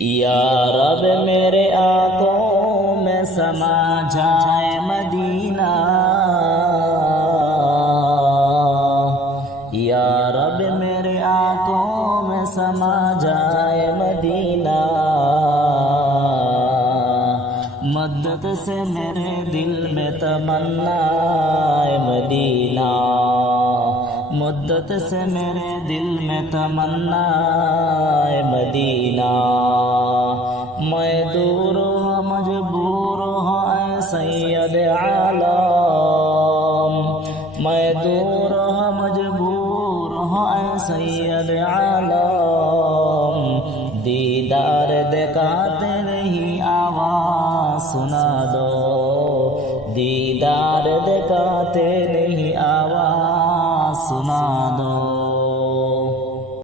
या रब मेरे आँखों में समा जाए मदीना। या रब मेरे आँखों में समा जाए मदीना। मदद से मेरे दिल में तमन्ना मदीना। मुद्दत से मेरे दिल में तमन्ना হয়, দূর মজবুর হয়, সৈয়দ আলম। मैं दूर मजबूर হয়, সৈয়দ আলম। দিদার দেখাতে রহি আওয়াজ सुना दो दीदार দেখাতে नहीं आवाज सुना दो